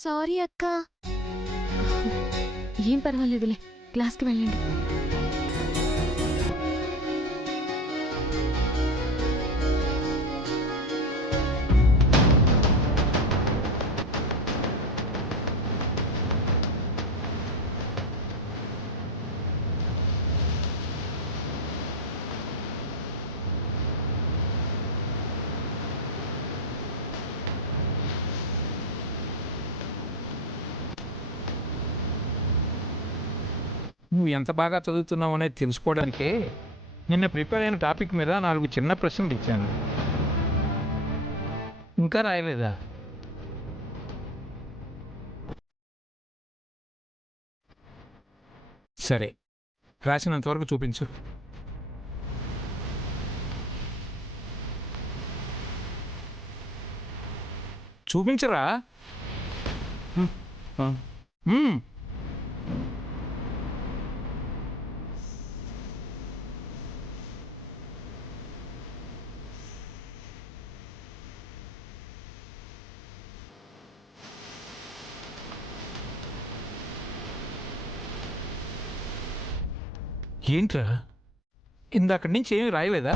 Sorry అక్క. ఏం పర్వాలేదులే, క్లాస్కి వెళ్ళండి. నువ్వు ఎంత బాగా చదువుతున్నావు అనేది తెలుసుకోవడానికే నిన్న ప్రిపేర్ అయిన టాపిక్ మీద 4 చిన్న ప్రశ్నలు ఇచ్చాను. ఇంకా రాయలేదా? సరే, రాసినంతవరకు చూపించు. చూపించరా? ఏంట్రా, ఇందాకటి నుంచి ఏమీ రాయలేదా?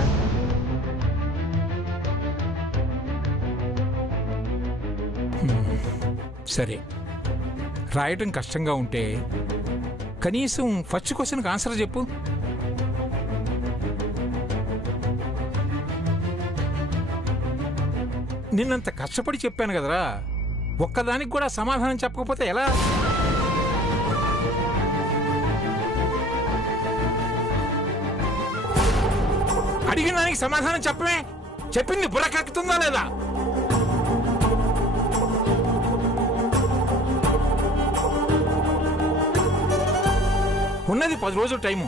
సరే, రాయటం కష్టంగా ఉంటే కనీసం ఫస్ట్ క్వశ్చన్కి ఆన్సర్ చెప్పు. నిన్నంత కష్టపడి చెప్పాను కదరా, ఒక్కదానికి కూడా సమాధానం చెప్పకపోతే ఎలా? అడిగిన దానికి సమాధానం చెప్పమే, చెప్పింది బుర్రకెక్కుతుందా లేదా? ఉన్నది 10 రోజుల టైము.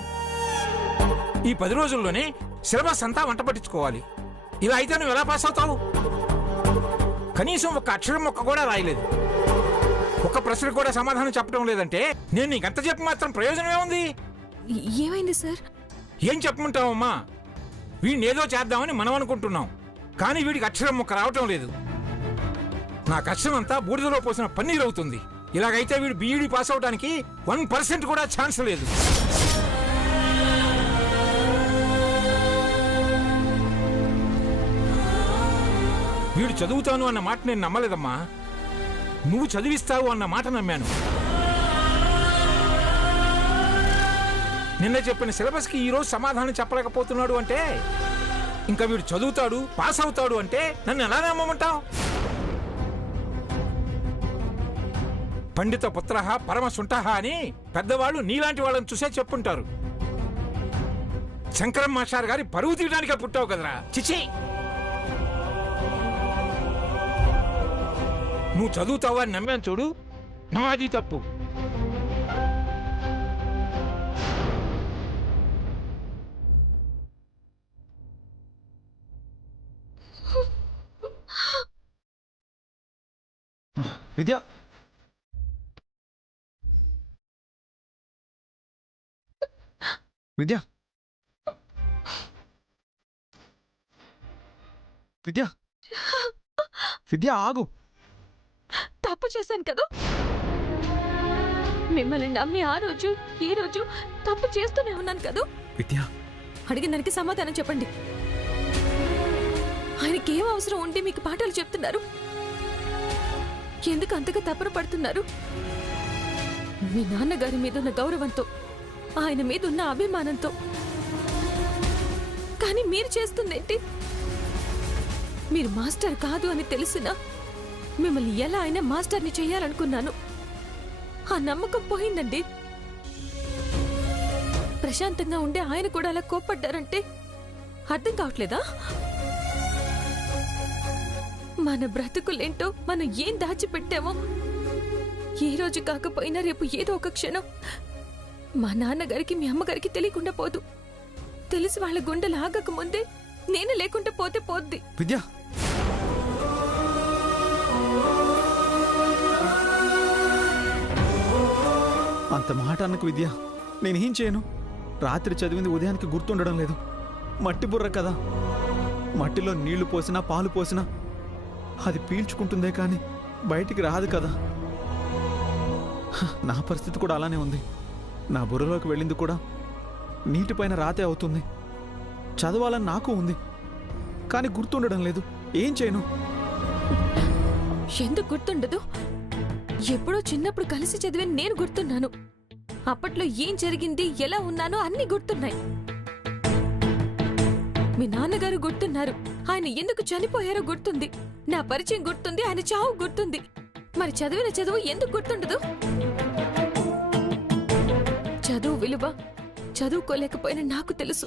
ఈ 10 రోజుల్లోనే సిలబస్ అంతా వంట పట్టించుకోవాలి. ఇలా అయితే నువ్వు ఎలా పాస్ అవుతావు? కనీసం ఒక అక్షరం మొక్క కూడా రాయలేదు. ఒక ప్రశ్న కూడా సమాధానం చెప్పడం లేదంటే నేను నీకంత చెప్పి మాత్రం ప్రయోజనం ఏముంది? ఏమైంది సార్? ఏం చెప్పమంటావమ్మా? వీడిని ఏదో చేద్దామని మనం అనుకుంటున్నాం, కానీ వీడికి అక్షరం మొక్క రావటం లేదు. నా కష్టం అంతా బూడిదలో పోసిన పన్నీర్ అవుతుంది. ఇలాగైతే వీడు బీఈడీ పాస్ అవడానికి 1% కూడా ఛాన్స్ లేదు. వీడు చదువుతాను అన్న మాట నేను నమ్మలేదమ్మా, నువ్వు చదివిస్తావు అన్న మాట నమ్మాను. నిన్న చెప్పిన సిలబస్కి ఈరోజు సమాధానం చెప్పలేకపోతున్నాడు అంటే ఇంకా వీడు చదువుతాడు, పాస్ అవుతాడు అంటే నన్ను ఎలా నమ్మమంటావు? పండిత పుత్ర పరమ సుంఠః అని పెద్దవాళ్ళు నీలాంటి వాళ్ళని చూసే చెప్పుంటారు. శంకరం మాస్టర్ గారి పరువు తీయడానికే పుట్టావు కదరా, చిచి! నువ్వు చదువుతావా అని నమ్మాను చూడు, నాది తప్పు. విద్య, విద్య, విద్య, విద్య ఆగు. తప్పు చేశాను కదా, మిమ్మల్ని నమ్మి ఆ రోజు ఈ రోజు తప్పు చేస్తూనే ఉన్నాను కదా. విద్య, అడిగిన దానికి సమాధానం చెప్పండి. ఆయనకి ఏం అవసరం ఉండి మీకు పాఠాలు చెప్తున్నారు? ఎందుకు అంతగా తపన పడుతున్నారు? మీ నాన్నగారి మీద ఉన్న గౌరవంతో, ఆయన మీద ఉన్న అభిమానంతో. కానీ మీరు చేస్తుందేంటి? మీరు మాస్టర్ కాదు అని తెలిసినా మిమ్మల్ని ఎలా అయినా మాస్టర్ని చేయాలనుకున్నాను. ఆ నమ్మకం పోయిందండి. ప్రశాంతంగా ఉండే ఆయన కూడా అలా కోప్పడ్డారంటే అర్థం కావట్లేదా? మన బ్రతుకులేంటో మనం ఏం దాచిపెట్టామో ఏ రోజు కాకపోయినా రేపు ఏదో ఒక క్షణం మా నాన్నగారికి మీ అమ్మగారికి తెలియకుండా పోదు. తెలిసి వాళ్ళ గుండెలు ఆగక ముందే నేను లేకుండా పోతే పోద్ది. విద్య, అంత మాట అన్నకు విద్య. నేనేం చేయను? రాత్రి చదివింది ఉదయానికి గుర్తుండడం లేదు. మట్టి బుర్ర కదా, మట్టిలో నీళ్లు పోసినా పాలు పోసినా అది పీల్చుకుంటుందే కానీ బయటికి రాదు కదా. నా పరిస్థితి కూడా అలానే ఉంది. నా బుర్రలోకి వెళ్ళింది కూడా నీటిపైన రాతే అవుతుంది. చదవాలని నాకు ఉంది, కానీ గుర్తుండడం లేదు. ఏం చేయను? ఎందుకు గుర్తుండదు? ఎప్పుడో చిన్నప్పుడు కలిసి చదివే నేను గుర్తున్నాను. అప్పట్లో ఏం జరిగింది, ఎలా ఉన్నానో అన్నీ గుర్తున్నాయి. మీ నాన్నగారు గుర్తున్నారు. ఆయన ఎందుకు చనిపోయారో గుర్తుంది. నా పరిచయం గుర్తుంది, ఆయన చావు గుర్తుంది. మరి చదివిన చదువు ఎందుకు గుర్తుండదు? చదువు విలువ చదువుకోలేకపోయినా నాకు తెలుసు.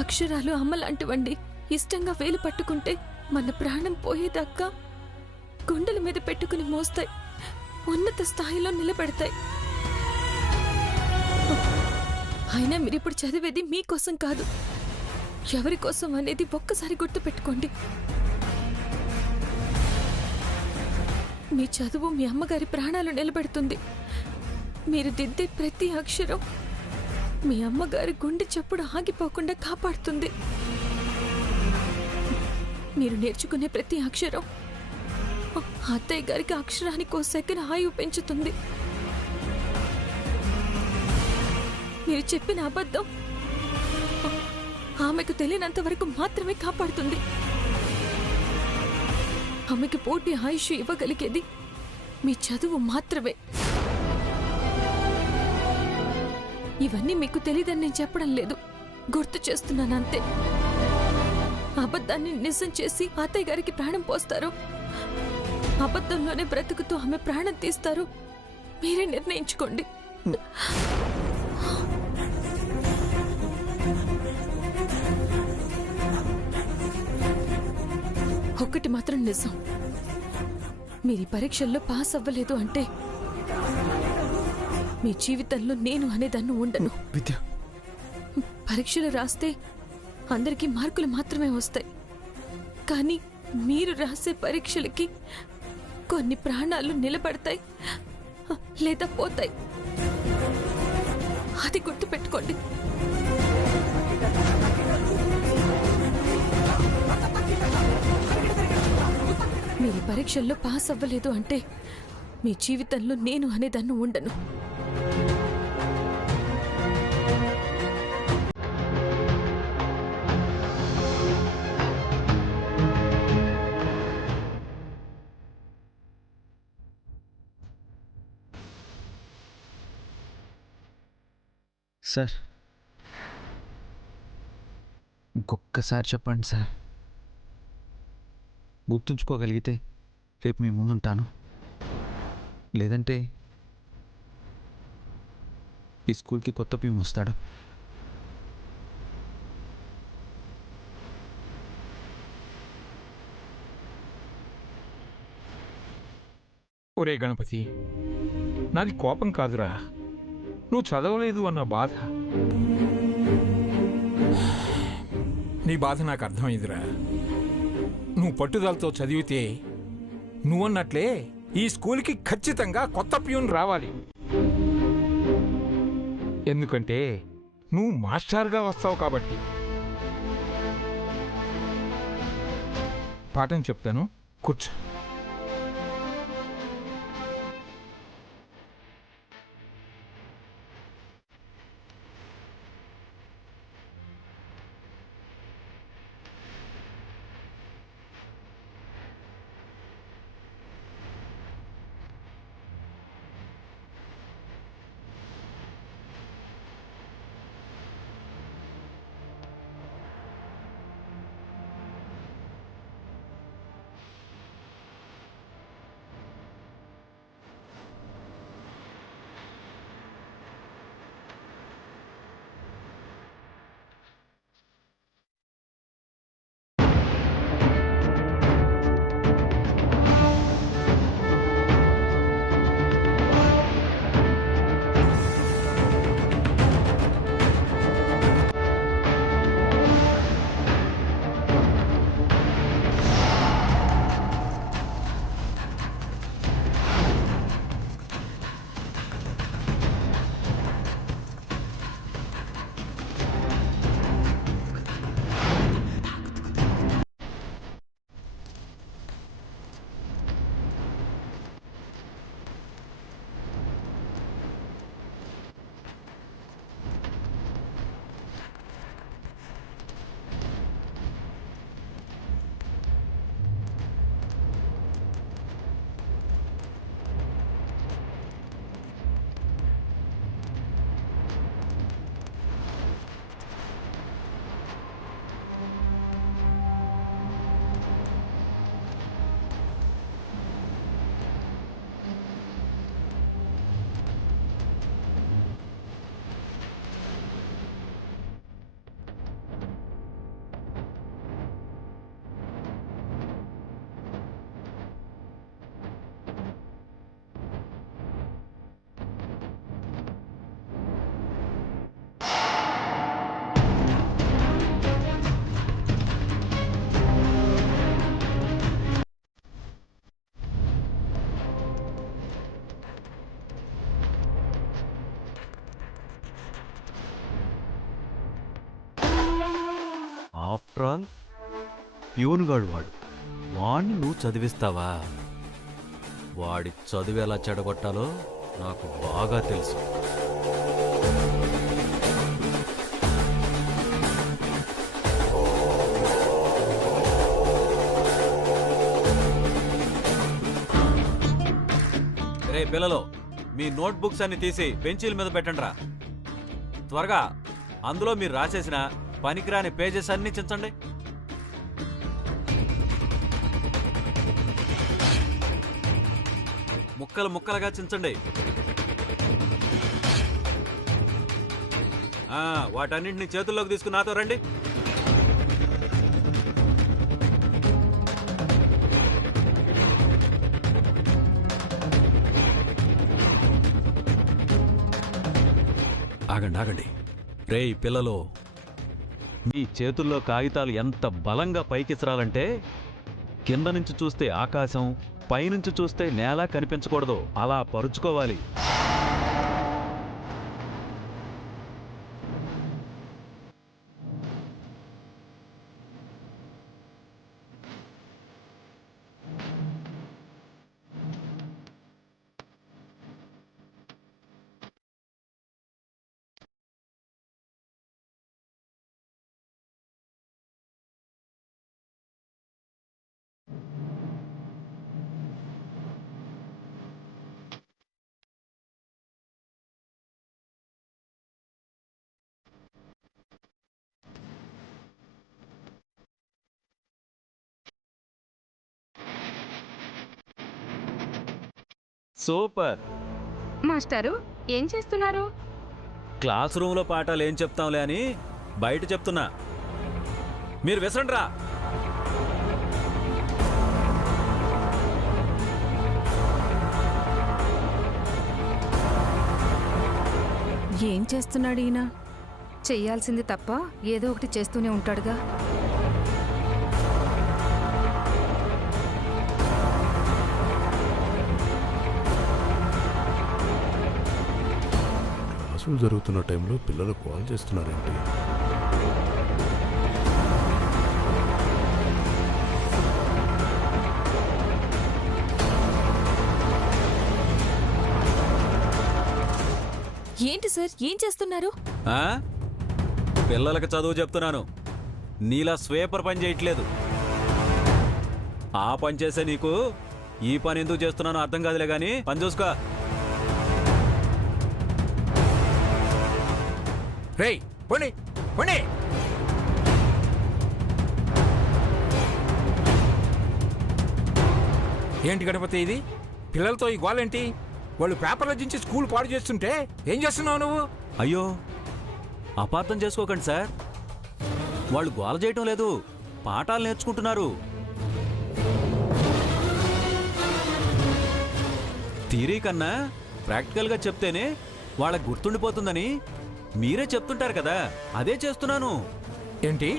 అక్షరాలు అమ్మలాంటివండి. ఇష్టంగా వేలు పట్టుకుంటే మన ప్రాణం పోయేదాకా గుండెల మీద పెట్టుకుని మోస్తాయి, ఉన్నత స్థాయిలో నిలబెడతాయి. అయినా మీరిప్పుడు చదివేది మీకోసం కాదు, ఎవరి కోసం అనేది ఒక్కసారి గుర్తుపెట్టుకోండి. మీ చదువు మీ అమ్మగారి ప్రాణాలు నిలబెడుతుంది. మీరు దిద్దే ప్రతి అక్షరం మీ అమ్మగారి గుండె చప్పుడు ఆగిపోకుండా కాపాడుతుంది. మీరు నేర్చుకునే ప్రతి అక్షరం అత్తయ్య గారికి అక్షరానికి ఓ సెకను ఆయువు పెంచుతుంది. మీరు చెప్పిన అబద్ధం ఆమెకు తెలియనంత వరకు మాత్రమే కాపాడుతుంది. ఆమెకు పోటీ ఆయుష్ ఇవ్వగలిగేది మీ చదువు మాత్రమే. ఇవన్నీ మీకు తెలియదని నేను చెప్పడం లేదు, గుర్తు చేస్తున్నాను అంతే. అబద్ధాన్ని నిజం చేసి అత్తయ్య గారికి ప్రాణం పోస్తారు, అబద్ధంలోనే బ్రతుకుతూ ఆమె ప్రాణం తీస్తారు. మీరే నిర్ణయించుకోండి. ఒక్కటి మాత్రం నిజం, మీరు ఈ పరీక్షల్లో పాస్ అవ్వలేదు అంటే మీ జీవితంలో నేను అనేదాన్ని ఉండను. విద్య, పరీక్షలు రాస్తే అందరికీ మార్కులు మాత్రమే వస్తాయి, కానీ మీరు రాసే పరీక్షలకి కొన్ని ప్రాణాలు నిలబడతాయి లేదా పోతాయి. అది గుర్తుపెట్టుకోండి. మీరు పరీక్షల్లో పాస్ అవ్వలేదు అంటే మీ జీవితంలో నేను అనేదాన్ని ఉండను. సార్, ఇంకొక్కసారి చెప్పండి సార్. గుర్తుంచుకోగలిగితే రేపు మీ ముందుంటాను, లేదంటే ఈ స్కూల్కి కొత్త పీఎం వస్తాడు. ఒరే గణపతి, నాది కోపం కాదురా, నువ్వు చదవలేదు అన్న బాధ. నీ బాధ నాకు అర్థమైందిరా. నువ్వు పట్టుదలతో చదివితే నువ్వన్నట్లే ఈ స్కూల్కి ఖచ్చితంగా కొత్త ప్యూన్ రావాలి. ఎందుకంటే నువ్వు మాస్టర్గా వస్తావు కాబట్టి. పాఠం చెప్తాను, కూర్చో. ఆఫ్టర్ ఆల్ ప్యూన్గాడు వాడిని నువ్వు చదివిస్తావా? వాడి చదువు ఎలా చెడగొట్టాలో నాకు బాగా తెలుసు. రే పిల్లలు, మీ నోట్బుక్స్ అన్ని తీసి బెంచీల మీద పెట్టండి రా. త్వరగా అందులో మీరు రాసేసిన పనికిరాని పేజెస్ అన్ని చించండి. ముక్కలు ముక్కలుగా చించండి. వాటన్నింటినీ చేతుల్లోకి తీసుకుని నాతో రండి. ఆగండి ఆగండి. రేయ్ పిల్లలు, మీ చేతుల్లో కాగితాలు ఎంత బలంగా పైకిసరాలంటే కింద నుంచి చూస్తే ఆకాశం, పైనుంచి చూస్తే నేల కనిపించకూడదు, అలా పరుచుకోవాలి. సూపర్. మాస్టారు, ఏం చేస్తున్నారు? క్లాస్ రూమ్లో పాఠాలు ఏం చెప్తాంలే అని బయట చెప్తున్నా. మీరు విసరండి రా. ఏం చేస్తున్నాడు ఈయన? చెయ్యాల్సింది తప్ప ఏదో ఒకటి చేస్తూనే ఉంటాడుగా. క్లాసులు జరుగుతున్న టైంలో పిల్లలు కాల్ చేస్తున్నారేంటి? ఏంటి సార్, ఏం చేస్తున్నారు? పిల్లలకు చదువు చెప్తున్నాను. నీలా స్వేపర్ పని చేయట్లేదు. ఆ పని చేసే నీకు ఈ పని ఎందుకు చేస్తున్నానో అర్థం కాదులే గాని పని చూసుకో. రేయ్ పోనీ పోనీ. ఏంటి గణపతి ఇది? పిల్లలతో ఈ గోలేంటి? వాళ్ళు పేపర్లో దించి స్కూల్ పాడు చేస్తుంటే ఏం చేస్తున్నావు నువ్వు? అయ్యో, అపార్థం చేసుకోకండి సార్. వాళ్ళు గోల చేయటం లేదు, పాఠాలు నేర్చుకుంటున్నారు. థియరీ కన్నా ప్రాక్టికల్గా చెప్తేనే వాళ్ళకి గుర్తుండిపోతుందని మీరే చెప్తుంటారు కదా, అదే చేస్తున్నాను. ఏంటి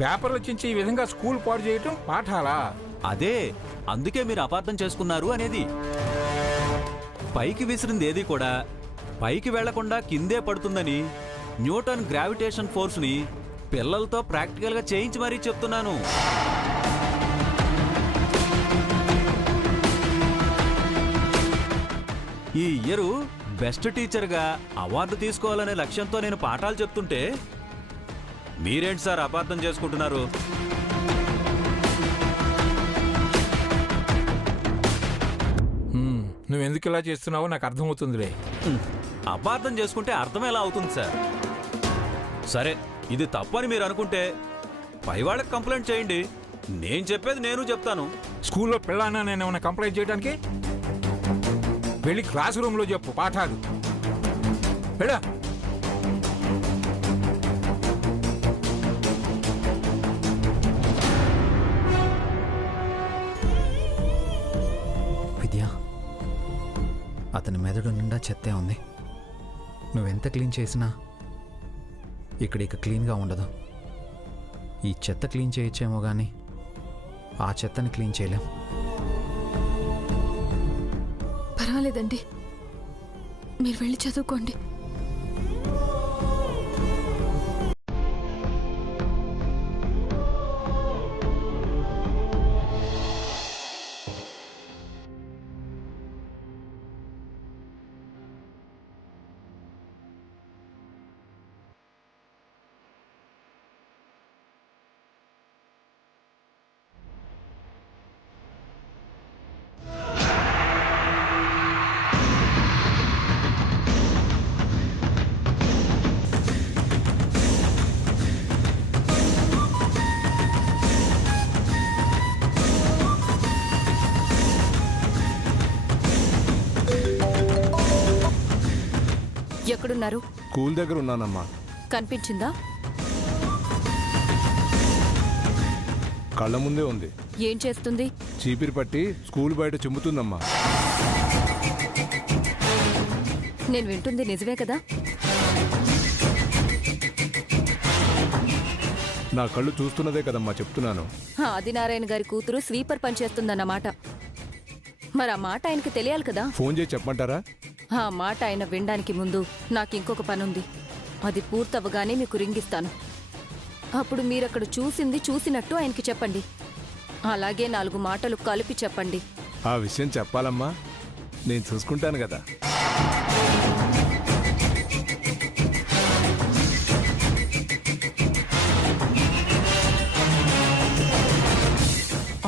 పేపర్లు చించి ఈ విధంగా స్కూల్ పాడు చేయటం పాఠాలా? అదే, అందుకే మీరు అపార్థం చేసుకున్నారు అనేది. పైకి విసిరింది ఏది కూడా పైకి వెళ్లకుండా కిందే పడుతుందని న్యూటన్ గ్రావిటేషన్ ఫోర్స్ని పిల్లలతో ప్రాక్టికల్గా చేయించి మరీ చెప్తున్నాను. ఈ ఇయర్ బెస్ట్ టీచర్గా అవార్డు తీసుకోవాలనే లక్ష్యంతో నేను పాఠాలు చెప్తుంటే మీరేంటి సార్ అపార్థం చేసుకుంటున్నారు? నువ్వెందుకు ఇలా చేస్తున్నావో నాకు అర్థమవుతుందిలే. అపార్థం చేసుకుంటే అర్థం ఎలా అవుతుంది సార్? సరే, ఇది తప్పని మీరు అనుకుంటే పై వాళ్ళకి కంప్లైంట్ చేయండి. నేను చెప్పేది నేను చెప్తాను. స్కూల్లో పిల్లన్నా నేను ఏమైనా కంప్లైంట్ చేయడానికి? వెళ్ళి క్లాస్ రూమ్లో చెప్పు పాఠాలు. వెళ్ళా. విద్య, అతని మెదడు నిండా చెత్తే ఉంది. నువ్వెంత క్లీన్ చేసినా ఇక్కడ ఇక క్లీన్గా ఉండదు. ఈ చెత్త క్లీన్ చేయొచ్చేమో కానీ ఆ చెత్తని క్లీన్ చేయలేం. పర్వాలేదండి, మీరు వెళ్ళి చదువుకోండి. ఎక్కడున్నారు? స్కూల్ దగ్గర ఉన్నానమ్మా. కనిపించిందా? కళ్ళ ముందే ఉంది. ఏం చేస్తుంది? చీపిరి పట్టి స్కూల్ బయట చెమ్ముతుందమ్మా. నేను వింటుంది నిజమే కదా? నా కళ్ళు చూస్తున్నదే కదమ్మా చెప్తున్నాను. ఆదినారాయణ గారి కూతురు స్వీపర్ పనిచేస్తుందన్నమాట. మరి ఆ మాట ఆయనకి తెలియాలి కదా. ఫోన్ చేసి చెప్పమంటారా? ఆ మాట ఆయన వినడానికి ముందు నాకు ఇంకొక పనుంది. అది పూర్తవగానే మీకు రింగిస్తాను. అప్పుడు మీరక్కడ చూసింది చూసినట్టు ఆయనకి చెప్పండి. అలాగే 4 మాటలు కలిపి చెప్పండి. ఆ విషయం చెప్పాలమ్మా, నేను చూసుకుంటాను కదా.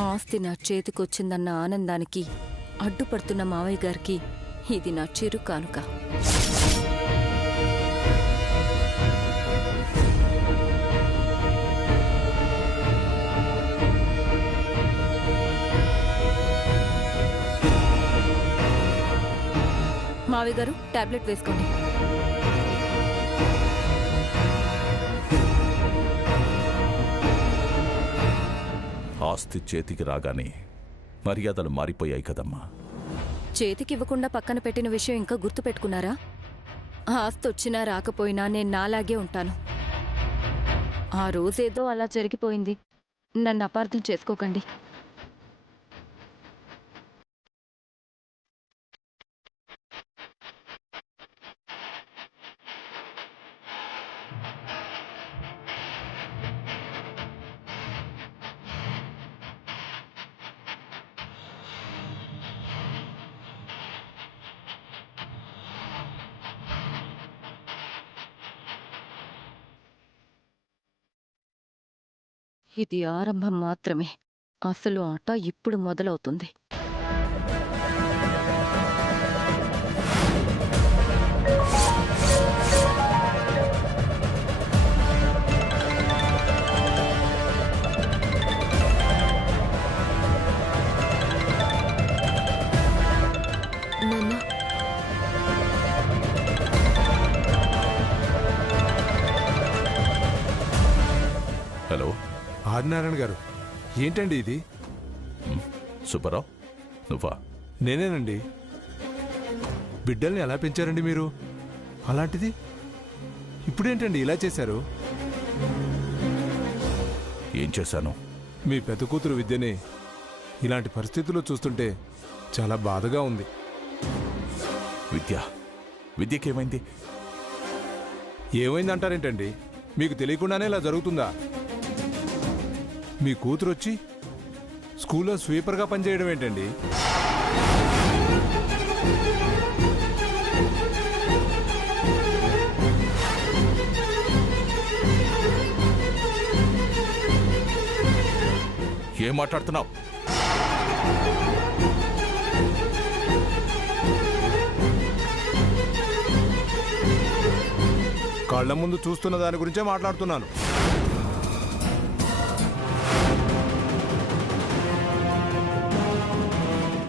ఆస్తి నా చేతికొచ్చిందన్న ఆనందానికి అడ్డుపడుతున్న మావయ్య గారికి ఇది నా చిరు కానుక. మావయ్య గారు, టాబ్లెట్ వేసుకోండి. ఆస్తి చేతికి రాగానే మర్యాదలు మారిపోయాయి కదమ్మా. చేతికివ్వకుండా పక్కన పెట్టిన విషయం ఇంకా గుర్తు పెట్టుకున్నారా? ఆస్తి వచ్చినా రాకపోయినా నేను నాలాగే ఉంటాను. ఆ రోజేదో అలా జరిగిపోయింది. నన్ను అపార్థం చేసుకోకండి. ఇది ఆరంభం మాత్రమే. అసలు ఆట ఇప్పుడు మొదలవుతుంది. నాన్న, హలో ఆదినారాయణ గారు, ఏంటండి ఇది? సుబ్బారావు, నువ్వా? నేనేనండి. బిడ్డల్ని ఎలా పెంచారండి మీరు? అలాంటిది ఇప్పుడేంటండి ఇలా చేశారు? ఏం చేశాను? మీ పెద్ద కూతురు విద్యని ఇలాంటి పరిస్థితుల్లో చూస్తుంటే చాలా బాధగా ఉంది. విద్యకేమైంది? ఏమైందంటారేంటండి? మీకు తెలియకుండానే ఇలా జరుగుతుందా? మీ కూతురు వచ్చి స్కూల్లో స్వీపర్గా పనిచేయడం ఏంటండి? ఏం మాట్లాడుతున్నావు? కళ్ళ ముందు చూస్తున్న దాని గురించే మాట్లాడుతున్నాను.